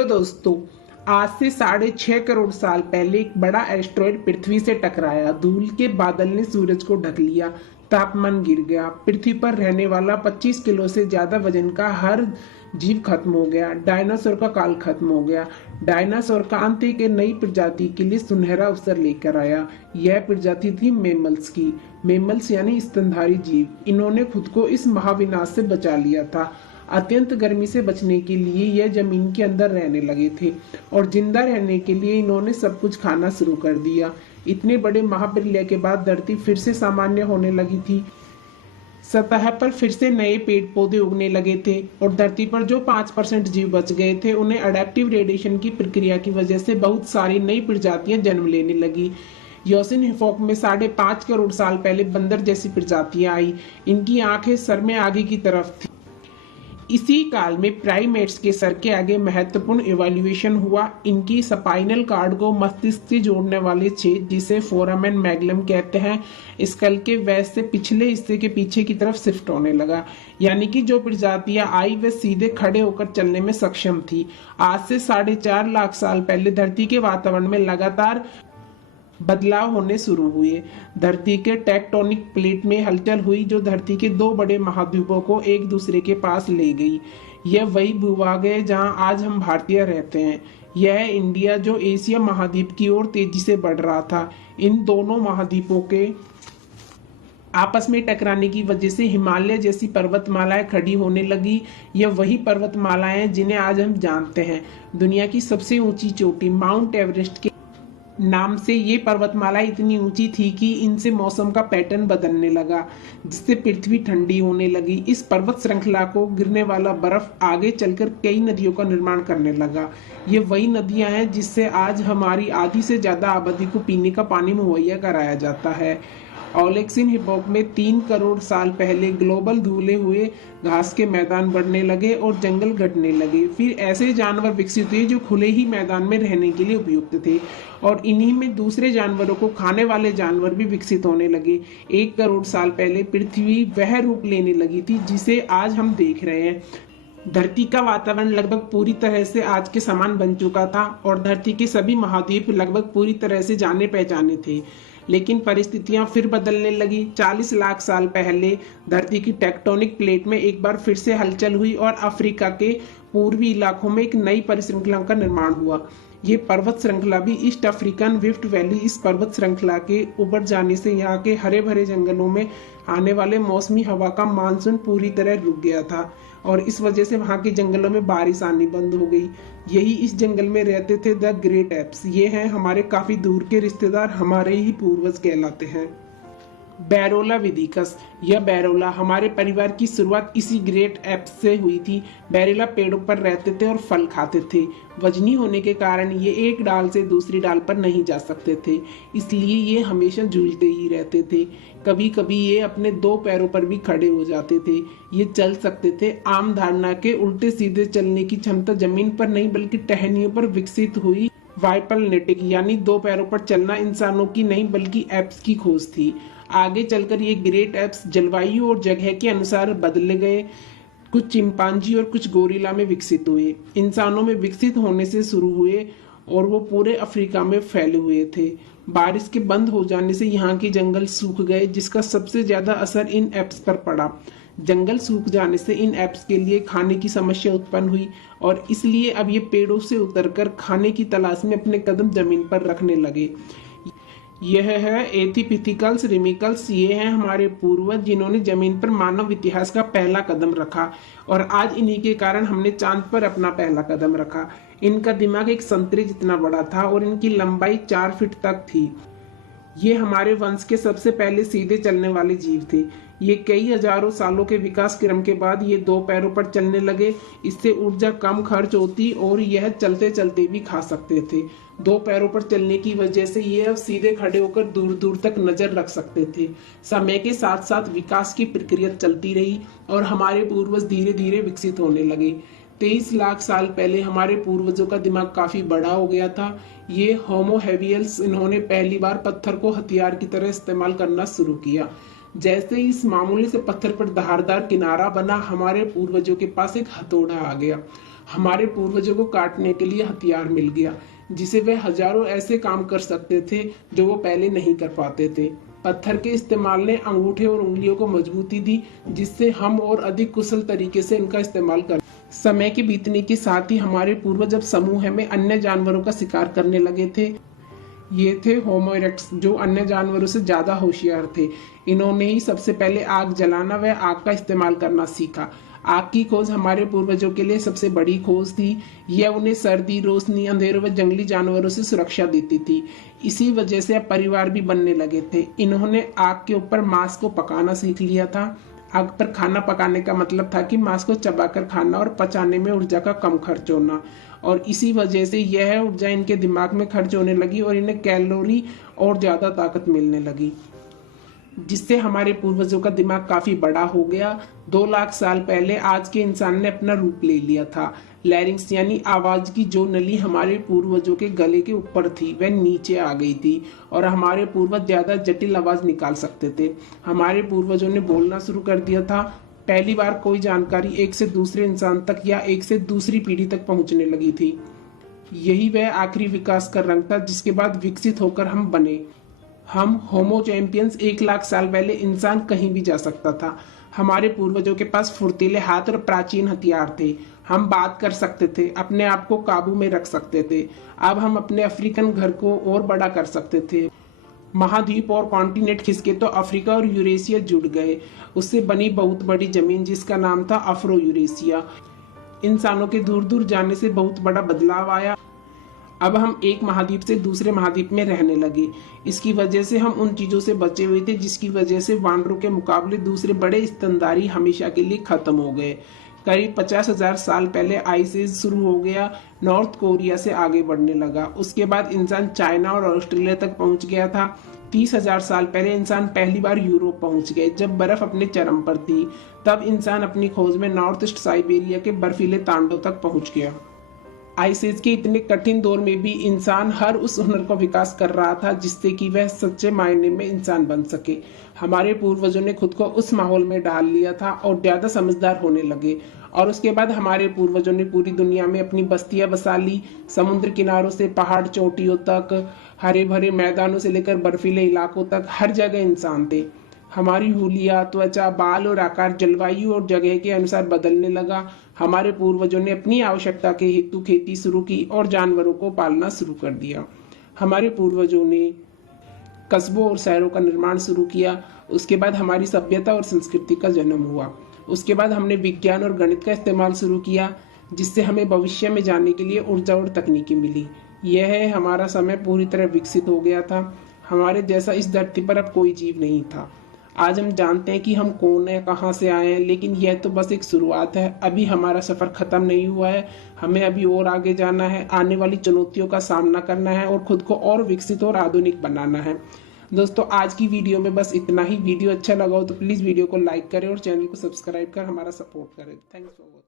तो दोस्तों, आज से 6.5 करोड़ साल पहले एक बड़ा एस्टेरॉयड पृथ्वी से टकराया। धूल के बादल ने सूरज को ढक लिया, तापमान गिर गया, पृथ्वी पर रहने वाला 25 किलो से ज्यादा वजन का हर जीव खत्म हो गया। डायनासोर का काल खत्म हो गया। डायनासोर का अंत एक नई प्रजाति के लिए सुनहरा अवसर लेकर आया। यह प्रजाति थी मेमल्स की। मेमल्स यानी स्तनधारी जीव। इन्होंने खुद को इस महाविनाश से बचा लिया था। अत्यंत गर्मी से बचने के लिए यह जमीन के अंदर रहने लगे थे और जिंदा रहने के लिए इन्होंने सब कुछ खाना शुरू कर दिया। इतने बड़े महाप्रलय के बाद धरती फिर से सामान्य होने लगी थी। सतह पर फिर से नए पेड़ पौधे उगने लगे थे और धरती पर जो 5% जीव बच गए थे उन्हें अडेप्टिव रेडिएशन की प्रक्रिया की वजह से बहुत सारी नई प्रजातियां जन्म लेने लगी। योसिन हिपोक में 5.5 करोड़ साल पहले बंदर जैसी प्रजातियां आई। इनकी आंखें सर में आगे की तरफ थी। इसी काल में प्राइमेट्स के सर के आगे महत्वपूर्ण इवोल्यूशन हुआ। इनकी स्पाइनल कार्ड को मस्तिष्क से जोड़ने वाले छेद, जिसे फोरामेन मैग्नम कहते हैं, स्कल के वैस से पिछले हिस्से के पीछे की तरफ शिफ्ट होने लगा। यानी कि जो प्रजातियां आई वे सीधे खड़े होकर चलने में सक्षम थी। आज से 4.5 लाख साल पहले धरती के वातावरण में लगातार बदलाव होने शुरू हुए। धरती के टेक्टोनिक प्लेट में हलचल हुई जो धरती के दो बड़े महाद्वीपों को एक दूसरे के पास ले गई। यह वही भूभाग है जहां आज हम भारतीय रहते हैं। यह इंडिया जो एशिया महाद्वीप की ओर तेजी से बढ़ रहा था। इन दोनों महाद्वीपों के आपस में टकराने की वजह से हिमालय जैसी पर्वतमालाएं खड़ी होने लगी। यह वही पर्वतमालाएं जिन्हें आज हम जानते हैं। दुनिया की सबसे ऊंची चोटी माउंट एवरेस्ट के नाम से ये पर्वतमाला इतनी ऊंची थी कि इनसे मौसम का पैटर्न बदलने लगा, जिससे पृथ्वी ठंडी होने लगी। इस पर्वत श्रृंखला को गिरने वाला बर्फ आगे चलकर कई नदियों का निर्माण करने लगा। ये वही नदियां हैं जिससे आज हमारी आधी से ज्यादा आबादी को पीने का पानी मुहैया कराया जाता है। ओलेक्सिन हिपोक में 3 करोड़ साल पहले ग्लोबल धुले हुए घास के मैदान बढ़ने लगे और जंगल घटने लगे। फिर ऐसे जानवर विकसित हुए जो खुले ही मैदान में रहने के लिए उपयुक्त थे और इन्हीं में दूसरे जानवरों को खाने वाले जानवर भी विकसित होने लगे। 1 करोड़ साल पहले पृथ्वी वह रूप लेने लगी थी जिसे आज हम देख रहे हैं। धरती का वातावरण लगभग पूरी तरह से आज के समान बन चुका था और धरती के सभी महाद्वीप लगभग पूरी तरह से जाने पहचाने थे। लेकिन परिस्थितियां फिर बदलने लगी। 40 लाख साल पहले धरती की टेक्टोनिक प्लेट में एक बार फिर से हलचल हुई और अफ्रीका के पूर्वी इलाकों में एक नई परिश्रृंखला का निर्माण हुआ। ये पर्वत श्रृंखला भी ईस्ट अफ्रीकन रिफ्ट वैली। इस पर्वत श्रृंखला के उभर जाने से यहाँ के हरे भरे जंगलों में आने वाले मौसमी हवा का मानसून पूरी तरह रुक गया था और इस वजह से वहाँ के जंगलों में बारिश आनी बंद हो गई। यही इस जंगल में रहते थे द ग्रेट एप्स। ये हैं हमारे काफी दूर के रिश्तेदार, हमारे ही पूर्वज कहलाते हैं। बैरोला विदिकस। यह बैरोला हमारे परिवार की शुरुआत इसी ग्रेट एप्स से हुई थी। बैरोला पेड़ों पर रहते थे और फल खाते थे। वजनी होने के कारण ये एक डाल से दूसरी डाल पर नहीं जा सकते थे, इसलिए ये हमेशा झूलते ही रहते थे। कभी कभी ये अपने 2 पैरों पर भी खड़े हो जाते थे। ये चल सकते थे। आम धारणा के उल्टे सीधे चलने की क्षमता जमीन पर नहीं बल्कि टहनियों पर विकसित हुई वाइपलनेटिक यानी 2 पैरों पर चलना इंसानों की नहीं बल्कि एप्स की खोज थी। आगे चलकर ये ग्रेट एप्स जलवायु और जगह के अनुसार बदले गए। कुछ चिंपांजी और कुछ गोरिल्ला में विकसित हुए, इंसानों में विकसित होने से शुरू हुए और वो पूरे अफ्रीका में फैले हुए थे। बारिश के बंद हो जाने से यहाँ के जंगल सूख गए, जिसका सबसे ज्यादा असर इन एप्स पर पड़ा। जंगल सूख जाने से इन एप्स के लिए खाने की समस्या उत्पन्न हुई और इसलिए अब ये पेड़ों से उतरकर खाने की तलाश में अपने कदम जमीन पर रखने लगे। यह है एथिपिथिकल्स रिमिकल्स। ये हैं हमारे पूर्वज जिन्होंने जमीन पर मानव इतिहास का पहला कदम रखा और आज इन्हीं के कारण हमने चांद पर अपना पहला कदम रखा। इनका दिमाग एक संतरे जितना बड़ा था और इनकी लंबाई 4 फीट तक थी। ये हमारे वंश के सबसे पहले सीधे चलने वाले जीव थे। ये कई हजारों सालों के विकास क्रम के बाद ये 2 पैरों पर चलने लगे। इससे ऊर्जा कम खर्च होती और यह चलते चलते भी खा सकते थे। 2 पैरों पर चलने की वजह से ये अब सीधे खड़े होकर दूर दूर तक नजर रख सकते थे। समय के साथ साथ विकास की प्रक्रिया चलती रही और हमारे पूर्वज धीरे धीरे विकसित होने लगे। 23 लाख साल पहले हमारे पूर्वजों का दिमाग काफी बड़ा हो गया था। ये होमो हेबियल्स, इन्होंने पहली बार पत्थर को हथियार की तरह इस्तेमाल करना शुरू किया। जैसे ही इस मामूली से पत्थर पर धारदार किनारा बना, हमारे पूर्वजों के पास एक हथौड़ा आ गया। हमारे पूर्वजों को काटने के लिए हथियार मिल गया, जिसे वे हजारों ऐसे काम कर सकते थे जो वो पहले नहीं कर पाते थे। पत्थर के इस्तेमाल ने अंगूठे और उंगलियों को मजबूती दी, जिससे हम और अधिक कुशल तरीके से इनका इस्तेमाल कर। समय के बीतने के साथ ही हमारे पूर्वज जब समूह में अन्य जानवरों का शिकार करने लगे थे। ये थे होमो इरेक्ट्स, जो अन्य जानवरों से ज्यादा होशियार थे। इन्होंने ही सबसे पहले आग जलाना व आग का इस्तेमाल करना सीखा। आग की खोज हमारे पूर्वजों के लिए सबसे बड़ी खोज थी। यह उन्हें सर्दी, रोशनी, अंधेरों व जंगली जानवरों से सुरक्षा देती थी। इसी वजह से अब परिवार भी बनने लगे थे। इन्होंने आग के ऊपर मांस को पकाना सीख लिया था। आग पर खाना पकाने का मतलब था कि मांस को चबाकर खाना और पचाने में ऊर्जा का कम खर्च होना, और इसी वजह से यह ऊर्जा इनके दिमाग में खर्च होने लगी और इन्हें कैलोरी और ज्यादा ताकत मिलने लगी, जिससे हमारे पूर्वजों का दिमाग काफी बड़ा हो गया। 2 लाख साल पहले आज के इंसान ने अपना रूप ले लिया था। लैरिंक्स यानी आवाज की जो नली हमारे पूर्वजों के गले के ऊपर थी, वह नीचे आ गई थी और हमारे पूर्वज ज्यादा जटिल आवाज निकाल सकते थे। हमारे पूर्वजों ने बोलना शुरू कर दिया था। पहली बार कोई जानकारी एक से दूसरे इंसान तक या एक से दूसरी पीढ़ी तक पहुंचने लगी थी। यही वह आखिरी विकास का रंग था जिसके बाद विकसित होकर हम बने। हम होमो चैंपियंस 1 लाख साल पहले इंसान कहीं भी जा सकता था। हमारे पूर्वजों के पास फुर्तीले हाथ और प्राचीन हथियार थे। हम बात कर सकते थे, अपने आप को काबू में रख सकते थे। अब हम अपने अफ्रीकन घर को और बड़ा कर सकते थे। महाद्वीप और कॉन्टिनेंट खिसके तो अफ्रीका और यूरेशिया जुड़ गए। उससे बनी बहुत बड़ी जमीन जिसका नाम था अफ्रो यूरेशिया। इंसानों के दूर दूर जाने से बहुत बड़ा बदलाव आया। अब हम एक महाद्वीप से दूसरे महाद्वीप में रहने लगे। इसकी वजह से हम उन चीजों से बचे हुए थे जिसकी वजह से वानरों के मुकाबले दूसरे बड़े स्तनधारी हमेशा के लिए खत्म हो गए। करीब 50,000 साल पहले आइस एज शुरू हो गया। नॉर्थ कोरिया से आगे बढ़ने लगा। उसके बाद इंसान चाइना और ऑस्ट्रेलिया तक पहुंच गया था। 30,000 साल पहले इंसान पहली बार यूरोप पहुंच गए जब बर्फ अपने चरम पर थी। तब इंसान अपनी खोज में नॉर्थ ईस्ट साइबेरिया के बर्फीले तांडों तक पहुंच गया। आइस एज के इतने कठिन दौर में भी इंसान हर उस हुनर का विकास कर रहा था जिससे कि वह सच्चे मायने में इंसान बन सके। हमारे पूर्वजों ने खुद को उस माहौल में डाल लिया था और ज्यादा समझदार होने लगे। और उसके बाद हमारे पूर्वजों ने पूरी दुनिया में अपनी बस्तियां बसा ली। समुद्र किनारों से पहाड़ चोटियों तक, हरे भरे मैदानों से लेकर बर्फीले इलाकों तक हर जगह इंसान थे। हमारी हुलिया, त्वचा, बाल और आकार जलवायु और जगह के अनुसार बदलने लगा। हमारे पूर्वजों ने अपनी आवश्यकता के हेतु खेती शुरू की और जानवरों को पालना शुरू कर दिया। हमारे पूर्वजों ने कस्बों और शहरों का निर्माण शुरू किया। उसके बाद हमारी सभ्यता और संस्कृति का जन्म हुआ। उसके बाद हमने विज्ञान और गणित का इस्तेमाल शुरू किया, जिससे हमें भविष्य में जाने के लिए ऊर्जा और तकनीकी मिली। यह है हमारा समय पूरी तरह विकसित हो गया था। हमारे जैसा इस धरती पर अब कोई जीव नहीं था। आज हम जानते हैं कि हम कौन है, कहाँ से आए हैं, लेकिन यह तो बस एक शुरुआत है। अभी हमारा सफर खत्म नहीं हुआ है। हमें अभी और आगे जाना है, आने वाली चुनौतियों का सामना करना है और खुद को और विकसित और आधुनिक बनाना है। दोस्तों, आज की वीडियो में बस इतना ही। वीडियो अच्छा लगा हो तो प्लीज वीडियो को लाइक करें और चैनल को सब्सक्राइब कर हमारा सपोर्ट करें। Thanks for watching.